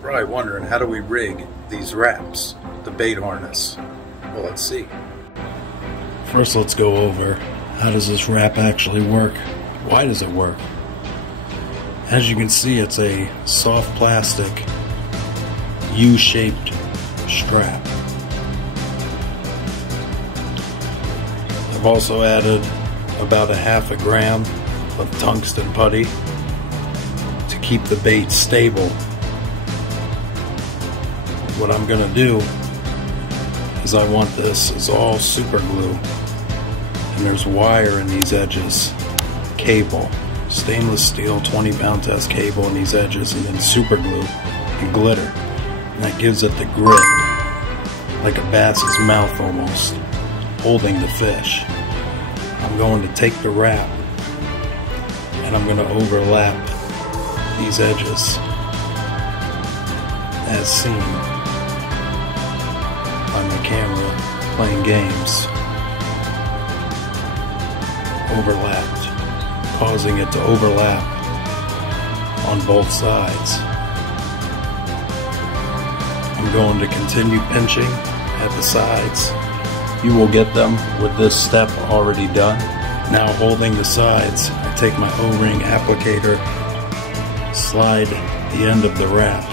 probably wondering, how do we rig these wraps, the bait harness? Well, let's see. First, let's go over how does this wrap actually work? Why does it work? As you can see, it's a soft plastic U-shaped strap. I've also added about 1/2 gram of tungsten putty to keep the bait stable. What I'm going to do is I want this as all super glue, and there's wire in these edges, cable, stainless steel 20-pound test cable in these edges, and then super glue and glitter, and that gives it the grip like a bass's mouth almost, holding the fish. I'm going to take the wrap and I'm going to overlap these edges as seen on the camera playing games. Overlapped, causing it to overlap on both sides. I'm going to continue pinching at the sides. You will get them with this step already done. Now, holding the sides, I take my O-ring applicator, slide the end of the wrap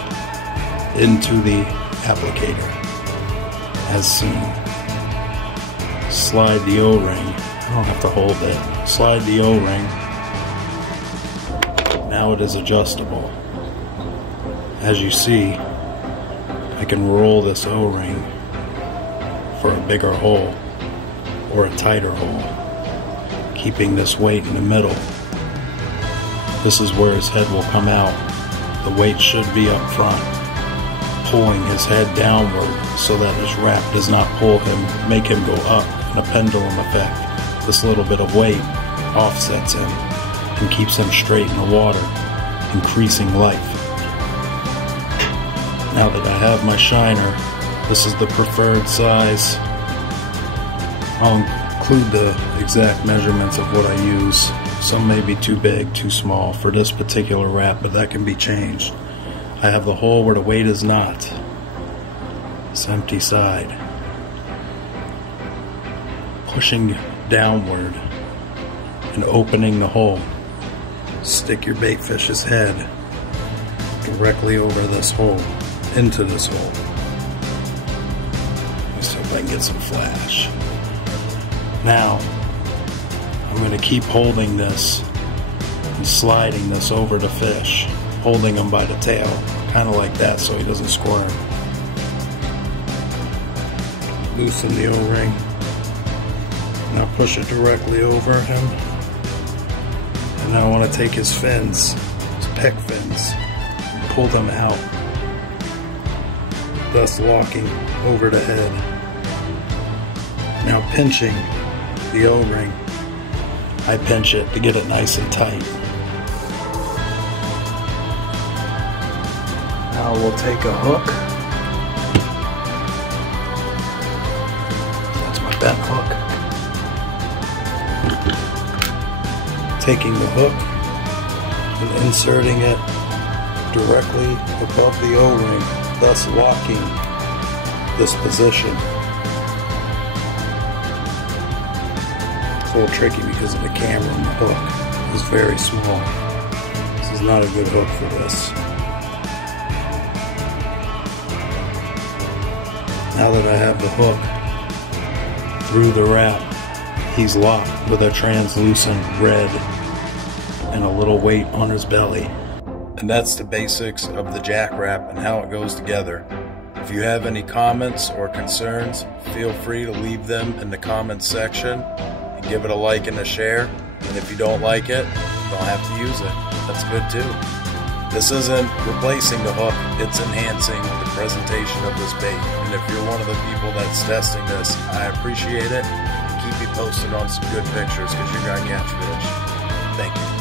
into the applicator as seen. Slide the O-ring, I don't have to hold it, slide the O-ring. Now it is adjustable. As you see, I can roll this O-ring for a bigger hole or a tighter hole, keeping this weight in the middle. This is where his head will come out. The weight should be up front, pulling his head downward so that his wrap does not pull him, make him go up in a pendulum effect. This little bit of weight offsets him and keeps him straight in the water, increasing life. Now that I have my shiner, this is the preferred size. I'll include the exact measurements of what I use. Some may be too big, too small for this particular wrap, but that can be changed. I have the hole where the weight is not. This empty side. Pushing downward and opening the hole. Stick your bait fish's head directly over this hole, into this hole. Let's see if I can get some flash. Now, I'm going to keep holding this and sliding this over the fish, holding him by the tail, kind of like that so he doesn't squirm. Loosen the O-ring. Now push it directly over him. And now I want to take his fins, his pec fins, and pull them out, thus locking over the head. Now pinching the O-ring. I pinch it to get it nice and tight. Now we'll take a hook. That's my bent hook. Taking the hook and inserting it directly above the O-ring, thus locking this position. It's a little tricky because of the camera and the hook is very small. This is not a good hook for this. Now that I have the hook through the wrap, he's locked with a translucent red and a little weight on his belly. And that's the basics of the jackwrap and how it goes together. If you have any comments or concerns, feel free to leave them in the comments section and give it a like and a share. And if you don't like it, don't have to use it. That's good too. This isn't replacing the hook, it's enhancing the presentation of this bait. And if you're one of the people that's testing this, I appreciate it. Keep me posted on some good pictures because you're going to catch fish. Thank you.